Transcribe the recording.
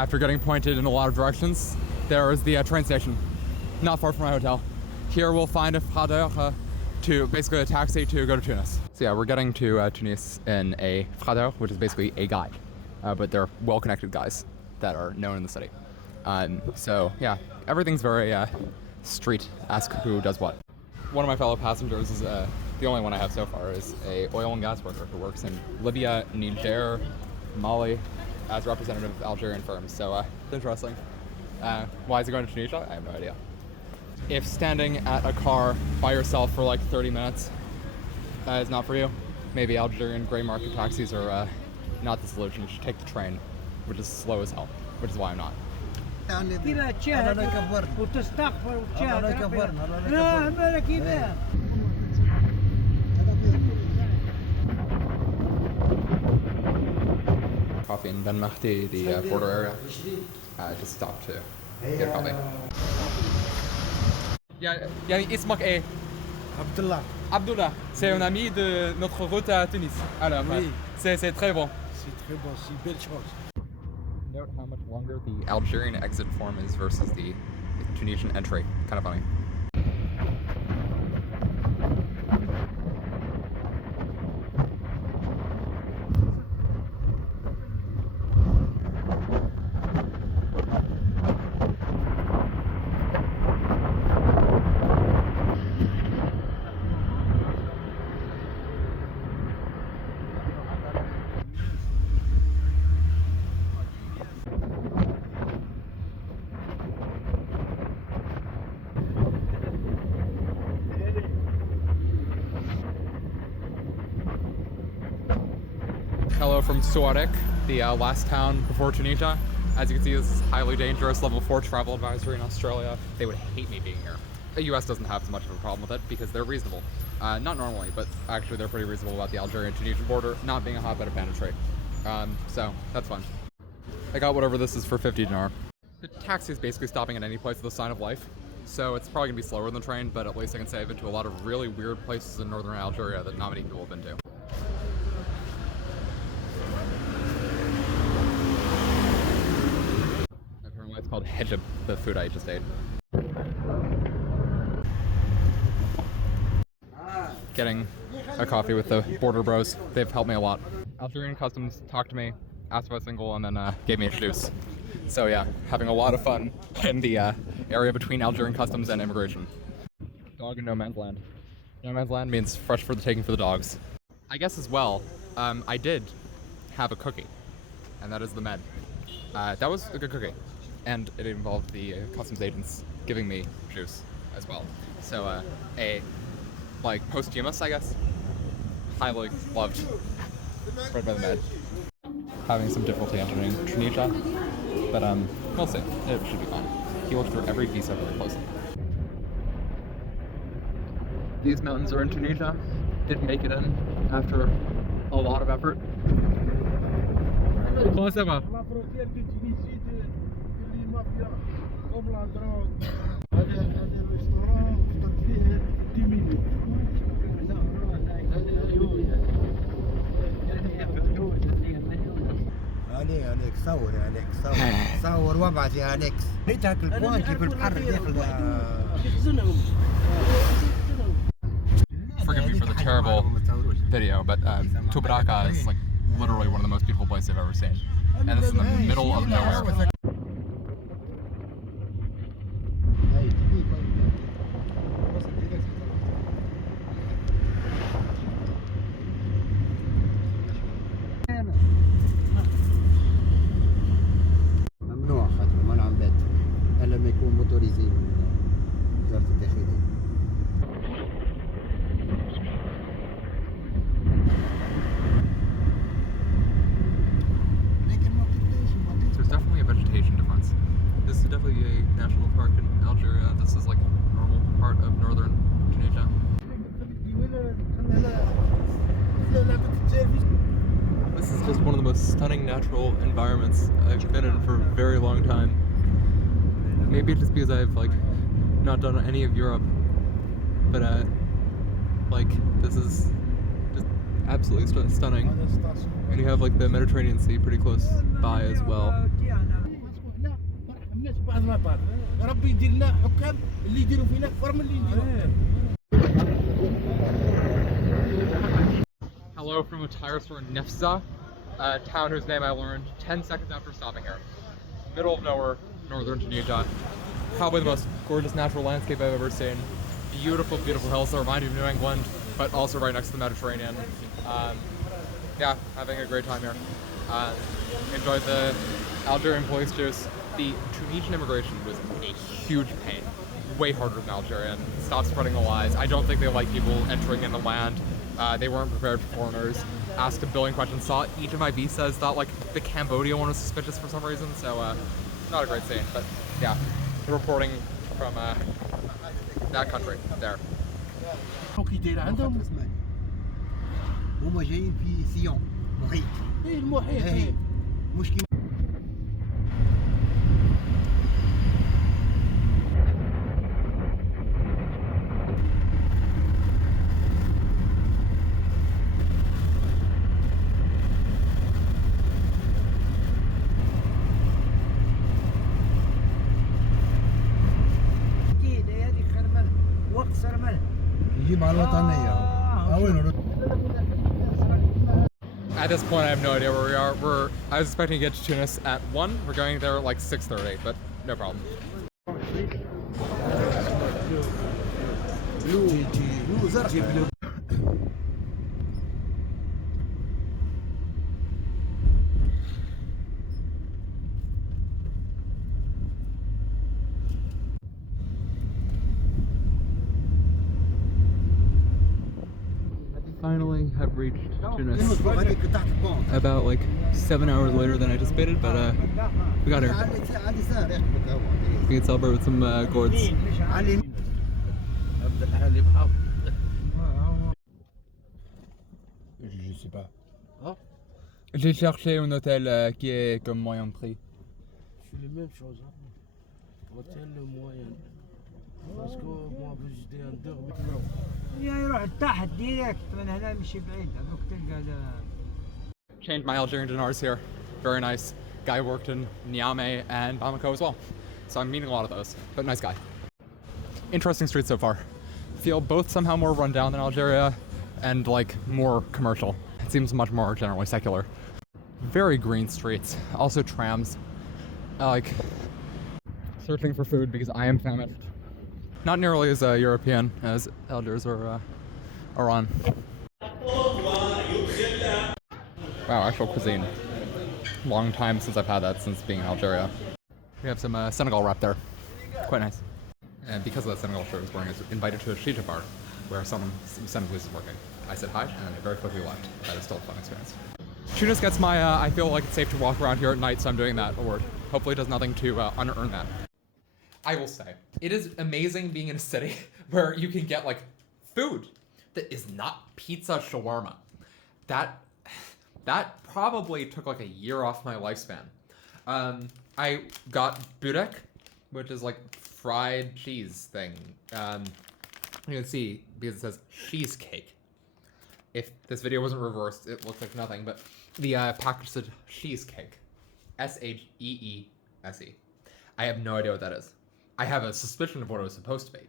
after getting pointed in a lot of directions, there is the train station, not far from my hotel. Here we'll find a fradeur, to basically a taxi to go to Tunis. So yeah, we're getting to Tunis in a fradeur, which is basically a guide, but they're well-connected guys that are known in the city. So yeah, everything's very street, ask who does what. One of my fellow passengers is the only one I have so far is a oil and gas worker who works in Libya, Niger, Mali as representative of Algerian firms. So it's interesting. Why is he going to Tunisia? I have no idea. If standing at a car by yourself for like 30 minutes is not for you, maybe Algerian grey market taxis are not the solution. You should take the train, which is slow as hell, which is why I'm not. Coffee in Ben Mahdi, the border area. Just stopped to get a coffee. يعني اسمك ايه؟ Abdullah. Abdullah, c'est un ami de notre route à Tunis. Alors, oui. C'est très bon. C'est très bon, c'est une belle chose. Note how much longer the Algerian exit form is versus the Tunisian entry. Kind of funny. Hello from Souarek, the last town before Tunisia. As you can see, this is highly dangerous, level 4 travel advisory in Australia. They would hate me being here. The US doesn't have as much of a problem with it because they're reasonable. Not normally, but actually they're pretty reasonable about the Algerian-Tunisian border not being a hotbed of banditry. So that's fun. I got whatever this is for 50 dinar. The taxi is basically stopping at any place with a sign of life. So it's probably gonna be slower than the train, but at least I can say I've been to a lot of really weird places in northern Algeria that not many people have been to. It's called hijab, the food I just ate. Getting a coffee with the border bros. They've helped me a lot. Algerian customs talked to me, asked if I was single, and then gave me a juice. So yeah, having a lot of fun in the area between Algerian customs and immigration. Dog in no man's land. No man's land means fresh for the taking for the dogs. I guess as well, I did have a cookie, and that is the med. That was a good cookie. And it involved the customs agents giving me juice as well. So a like posthumous, I guess. Highly loved. Read by the med. Having some difficulty entering Tunisia, but we'll see. It should be fine. He looked through every visa very closely. These mountains are in Tunisia. Didn't make it in after a lot of effort. Comment ça va? قبل دروغ هذا الريستوران فطرت فيه 10 مينوت عليك صور وابعث يا انكس ليت هاك الكوان كيف الحر داخل Forgive me for the terrible video, but Tubaraka is like literally one of the most beautiful places I've ever seen. And this is in the middle of nowhere. ممنوع خاطر ما نعم بات الا ما يكون موتوريزي من وزارة الداخلية. There's definitely a vegetation difference. This is definitely a national park in Algeria. This is like a normal part of northern Tunisia. This is just one of the most stunning natural environments I've been in for a very long time. Maybe it's just because I've like not done any of Europe, but like this is just absolutely stunning. And you have like the Mediterranean Sea pretty close by as well. بعض المطار ربي يدير لنا حكام اللي يديروا فينا اكثر من اللي يديروا. Hello from a tire store in Nefza, a town whose name I learned 10 seconds after stopping here. Middle of nowhere, northern Tunisia. Probably the most gorgeous natural landscape I've ever seen. Beautiful, beautiful hills that remind you of New England, but also right next to the Mediterranean. Yeah, having a great time here. Enjoyed the Algerian police juice. The Tunisian immigration was a huge pain. Way harder than Algerian. Stop spreading the lies. I don't think they like people entering in the land. They weren't prepared for foreigners. Asked a billion questions. Saw each of my visas. Thought like the Cambodia one was suspicious for some reason. So not a great scene. But yeah, reporting from that country there. كي داير عندهم هما جايين في سيون محيط. ايه المحيط مشكل. يجيب على الوطنية. At this point, I have no idea where we are. I was expecting to get to Tunis at 1. We're going there at like 6:30, but no problem. Finally have reached Tunis. About like 7 hours later than anticipated, but we got here. We can celebrate with some gourds. Je sais pas. J'ai cherché un hôtel qui est comme moyen prix. C'est les mêmes choses. Hôtel moyen. Parce que moi j'ai un dormi. يروح تحت ديريكت من هنا مش بعيد هذوك تلقى. Changed my Algerian dinars here. Very nice. Guy worked in Niamey and Bamako as well. So I'm meeting a lot of those, but nice guy. Interesting streets so far. Feel both somehow more run down than Algeria and like more commercial. It seems much more generally secular. Very green streets. Also trams. Like searching for food because I am famished. Not nearly as European as Algiers or Iran. Wow, actual cuisine. Long time since I've had that since being in Algeria. We have some Senegal wrap there. Quite nice. And because of that Senegal shirt I was wearing, I was invited to a shisha bar where some Senegalese is working. I said hi, and they very quickly left. That is still a fun experience. Tunis gets my I feel like it's safe to walk around here at night, so I'm doing that award. Hopefully it does nothing to unearn that. I will say, it is amazing being in a city where you can get like food that is not pizza shawarma. That probably took like a year off my lifespan. I got burek, which is like fried cheese thing. You can see because it says cheesecake. If this video wasn't reversed, it looks like nothing, but the package said cheesecake. S-H-E-E-S-E. I have no idea what that is. I have a suspicion of what it was supposed to be.